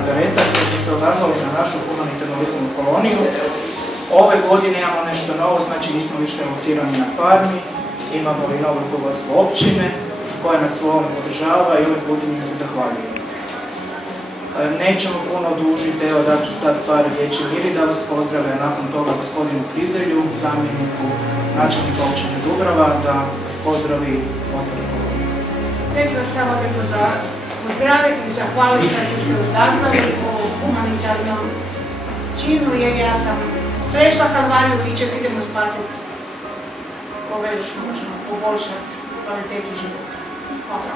Margareta što ste se odazvali na našu humanitarnu likovnu koloniju. Ove godine imamo nešto novo, znači nismo više locirani na farmi, imamo i novo rukovodstvo općine koja nas u ovom podržava i ovim putem im se zahvaljujem. Nećemo puno dužiti, evo da ću sad par riječi Miri da vas pozdravlja, nakon toga gospodinu Krizelju, zamjeniku načelnika općine Dubrava, da vas pozdravi otvore koloniju. Neću vas samo neko pozdraviti i zahvaliti što ste se odazvali u humanitarnom činu, jer ja sam prešla kalvariju i će idemo spasiti koga još možemo poboljšati kvalitetu života. Hvala.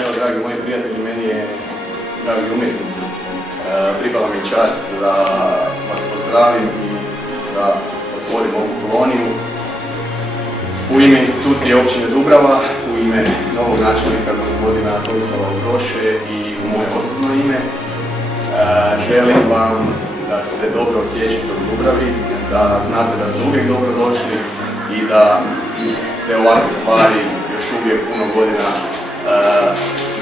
Evo, dragi moji prijatelji, meni je, dragi umjetnici, pripala mi čast da vas pozdravim i da otvorim ovu koloniju. U ime institucije općine Dubrava, u ime novog načelnika gospodina Tomislava Uroše i u moje osobno ime, želim vam da se dobro osjećate u Dubravi, da znate da ste uvijek dobro došli i da se ovakve stvari još uvijek puno godina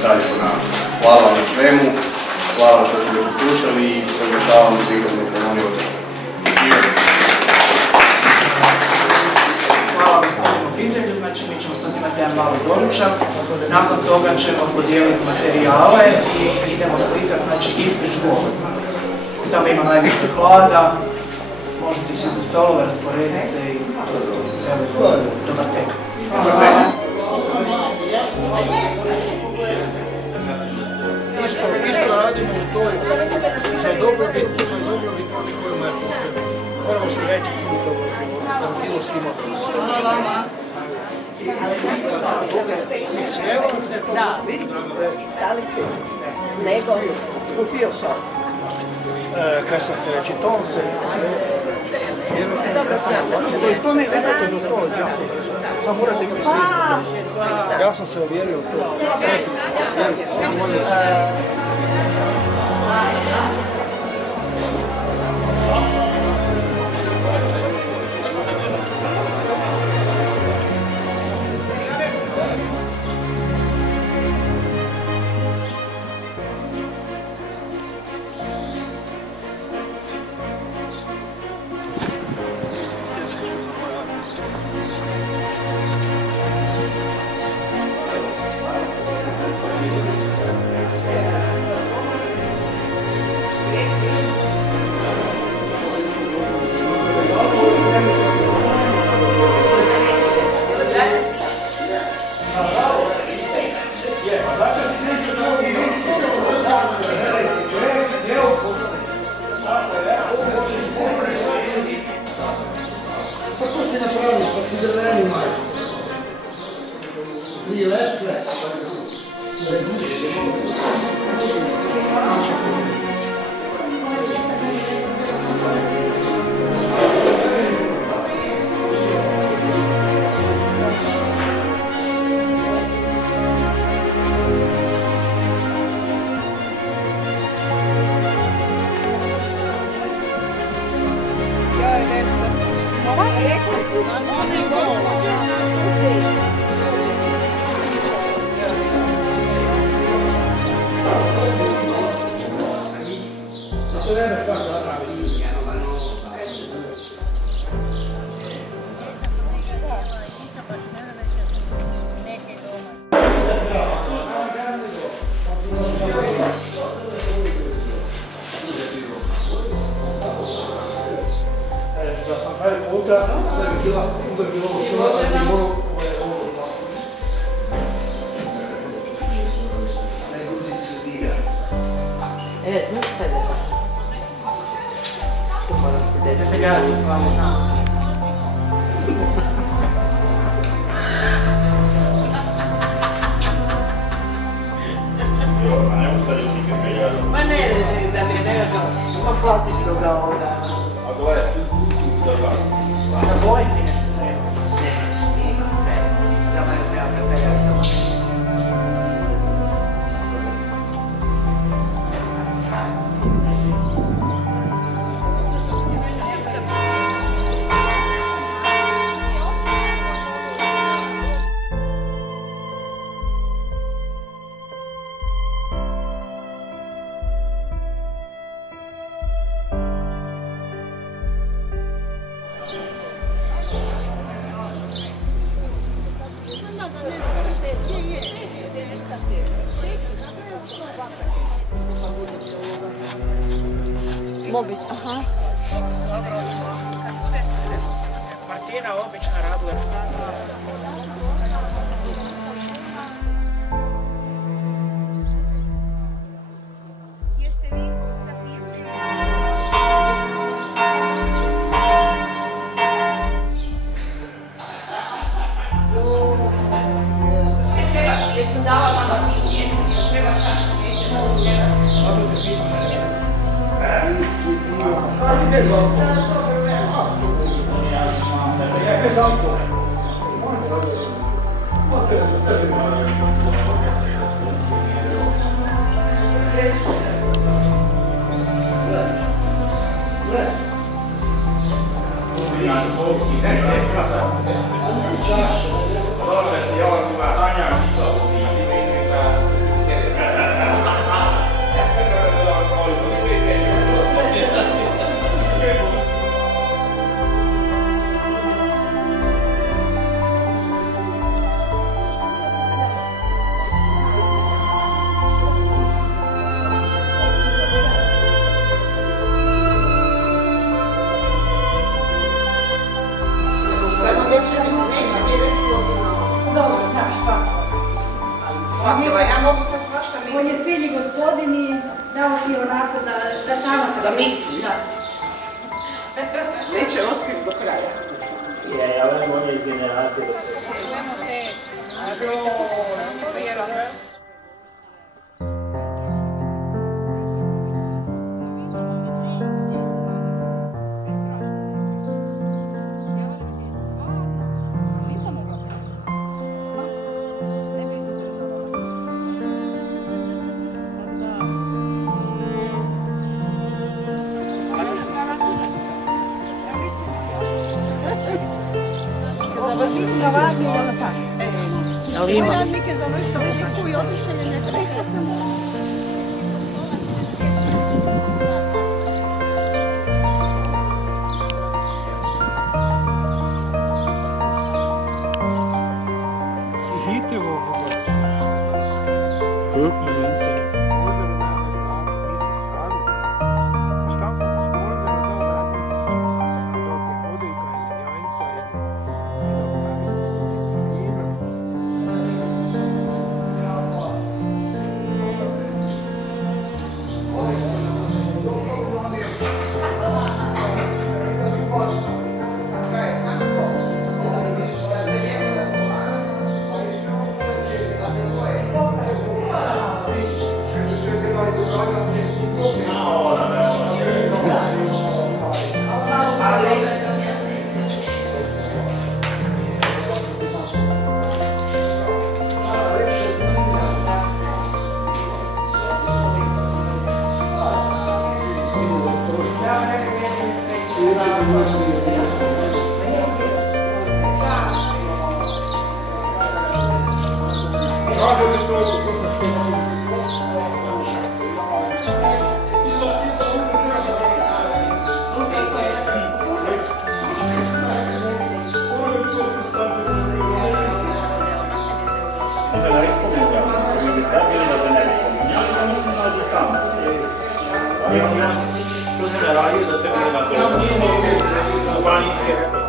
dalje ponavljaju. Hvala vam na svemu, hvala vam što ste me poslušali i proglašavam likovnu koloniju. Hvala gospodinu Krizelju, znači mi ćemo sad imati jedan mali doručak, nakon toga ćemo podijeliti materijale i idemo slikati, znači ispred škole. Tamo ima najviše hlada, možete si za stolove rasporediti se i dobar tek. Isto radimo u toj za dobrobit oni kojima je potrebno. Moramo se reći da bilo svima. Hvala vama. I sjevam se to. Da, vidim. Stalice, nego u Fiošovu. Kad sam te čitom se dobro znamo se. to ne vedete do to, samo morate biti svjesni. Ja sam se uvjerio u to. Da sam pravi puta, da bi bilo ovo sve, da bi bilo ovo tako. No šta je da? Tu moram se dedati. Ja vam znam. Ma ne reži da mi je nekako plastično za ovoga. A to je za vas. Da bojite nešto treba. Ne, ima sve. Samo je treba prepeljati to. Mobil, aha. Martina obična radler. Jeste vi za pivu? Jesam dala malo pivu, jesam, treba čaša, Bez alkohola. Bez alkohola. shvatila, ja mogu sad svašta misliti. On je fini gospodin i dao si onako da sama Da misli. Da. Neće otkriti do kraja. Je, ali on je iz generacije do Ali ima. Radnike završili sliku i otišli ne prešli samo. Si hitilo ovoga? Ili internet. Sponzora nema znati, mislim, ali šta sponzora dao radniku do te odejka ili janjca ili 50 litra vina. Tu se ne radi da ste bili na kolonu. Banijske.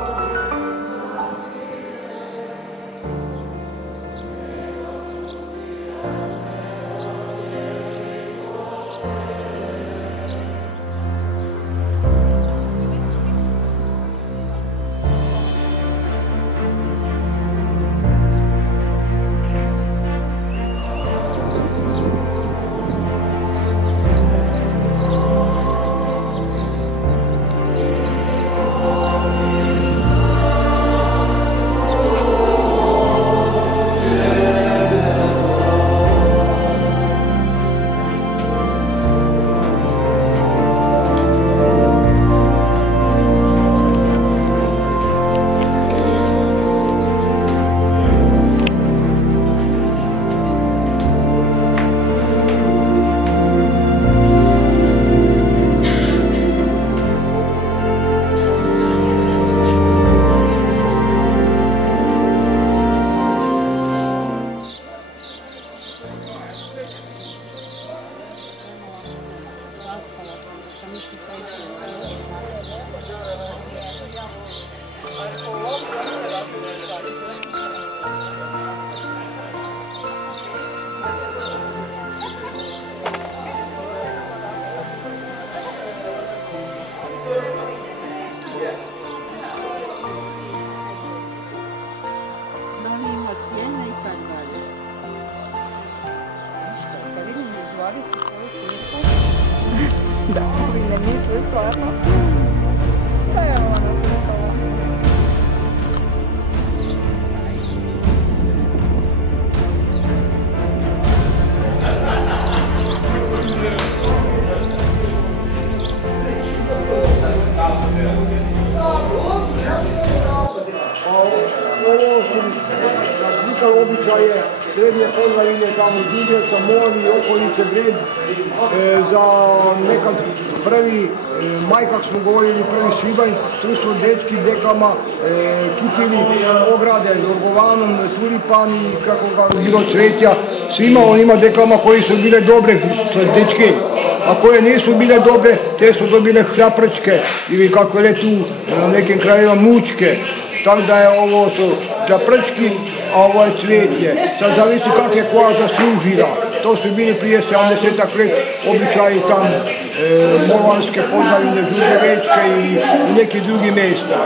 Da, ali ne misle stvarno. Šta je ona zvikala? Ovo su nikad običaje Srednje Podravine, tamo Divljeca, Mori, okolice, Bred, za nekad prvi maj, kako smo govorili, prvi svibanj, tu su dečki dekama kitili ograde orgovanom, tulipani, kako ga bilo cvetja, svima onima dekama koji su bile dobre dečke, a koje nisu bile dobre, te su dobile hraprčke ili kako je tu na nekim krajima mučke. Tako da je ovo su zaprčki, a ovo je cvetje. Sad zavisi kak je koja zaslužila. To su bili prije 70-ak let običaji tam Molvanske, Podravine, Žuževečke i neki drugi mjesta.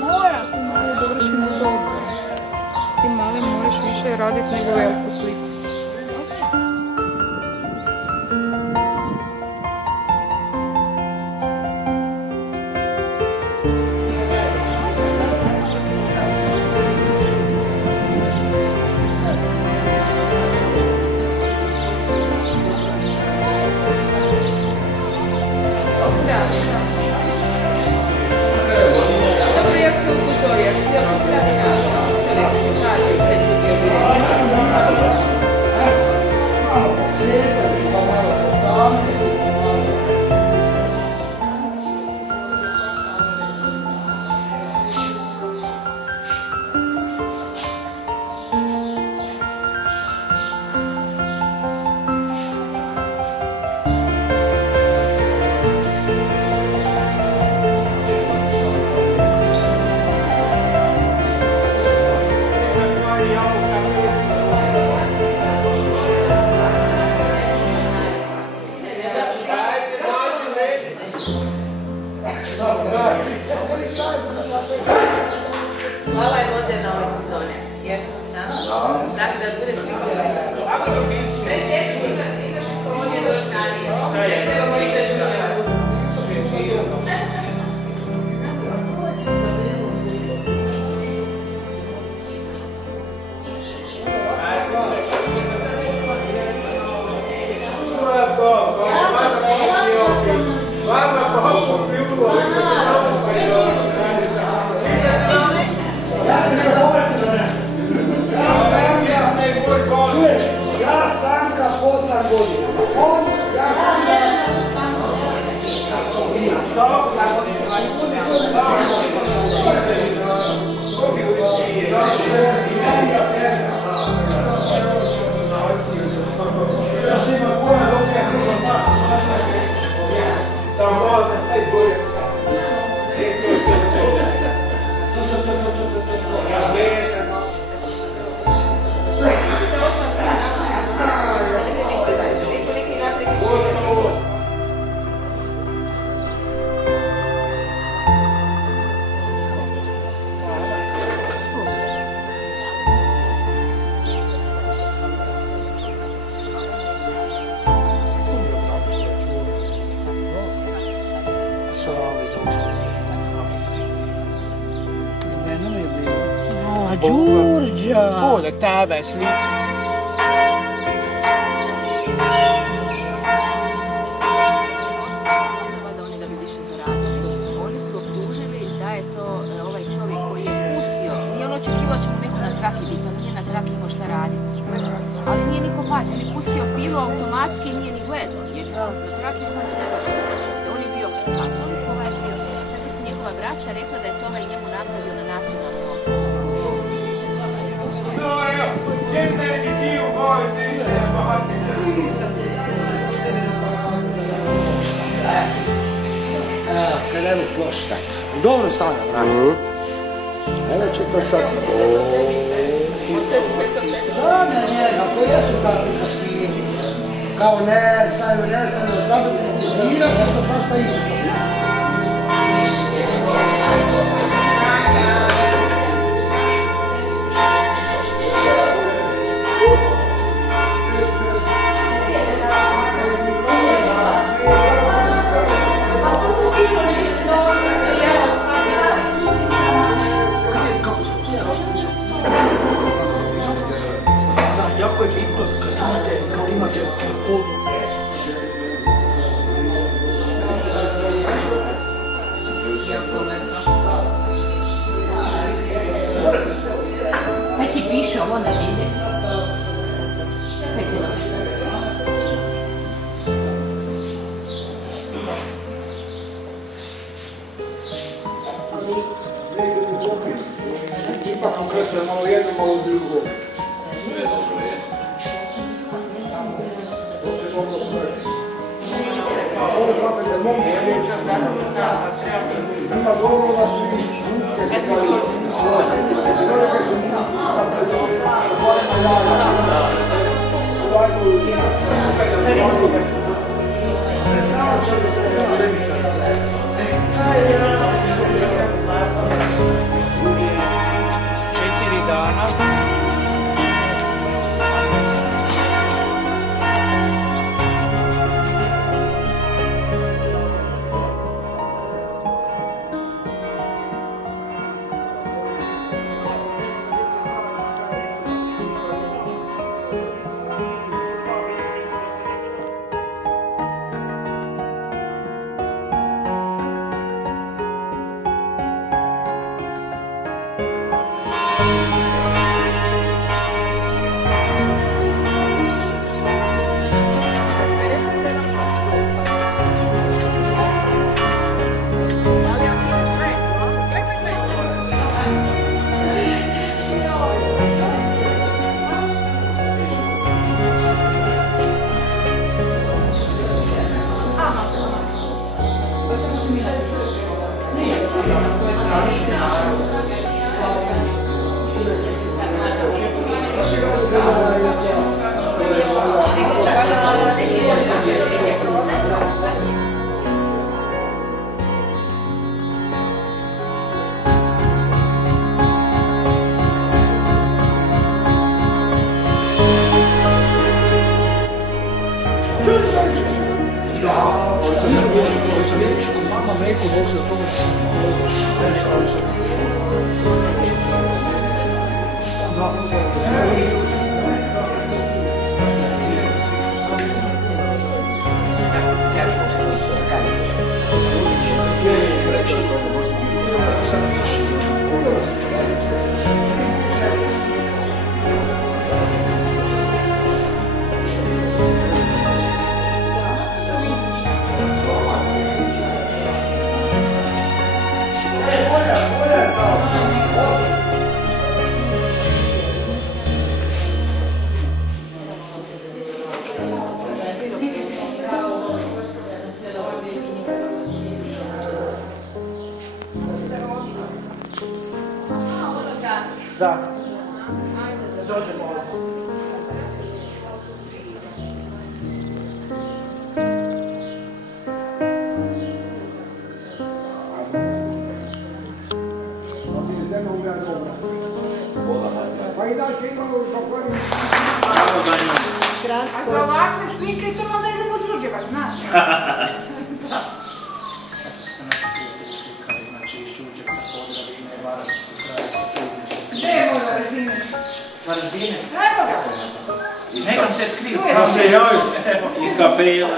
Mora, tu malo dovršimo dobro. S tim malim moraš više raditi nego veliku sliku. Hvala je moderna ovoj sezoni. Dakle, da budeš nikako. Prečeći, imaš iz kolonije doći nanije. Ne trebamo nikada žuljevati. Čuješ, ja Stanka poslan godina. On, ja Stanka... Giorgia! Oh, da tebe, sli. Da bi više zaradili. Oni su optužili da je to ovaj čovjek koji je pustio. Nije on očekivao će mu neko na traki biti, ali nije na traki imao šta raditi. Ali nije niko pazio, on je pustio pilu automatski i nije ni gledao. Jer na traki je samo ulazio. On je bio katolik, ovaj je bio. Tako je njegova braća rekla da je to ovaj njemu napravio na nacionalnom osnovu. Kad evo plošta. Dobro sada, brate. Evo će to sad... Da, njega, to jesu takvi faštini. Kao ne, stavio, ne stavio, stavio, kritizira, pa to svašta isto. Jako je bitno kad snimate, kao imate podnu. Kaj ti piše ovo na vidiš? Kaj ti nosi? Ipak konkretno malo jedno, malo drugo. Ima dobro da su Četiri dana. neko došli o tome Da. Dođemo ovdje. Pa i da će imamo šokoli. A za ovakve slike to onda idemo Đurđevac, znaš? Kako su se naši prijatelji slikali, znači iz Đurđevca, Podravine, Varaždinskog kraja, Gdje je moj Varaždinec? Varaždinec? Evo ga. Nekam se skriju. Ko se javi? Iz kapela.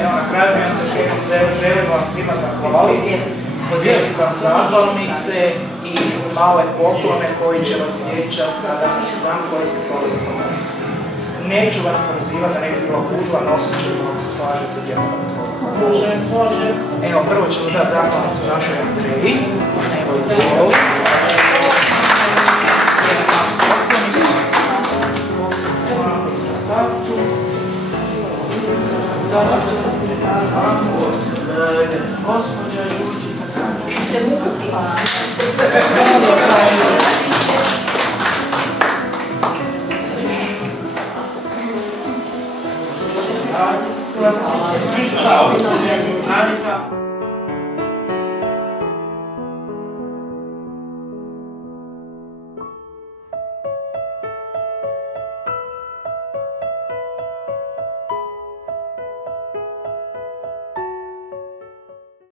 Evo na kraju želim vam svima zahvaliti, podijeliti vam zahvalnice i male poklone koji će vas sjećati na današnji dan koji ste proveli kod nas. Neću vas prozivati da ne bi bilo gužva, nosit ćemo ako se slažete djelom. Evo, prvo ćemo dati zahvalnicu našoj Andreji. Evo, izvoli. Gospođa Žurčica Kančić. Ste muku Nadica.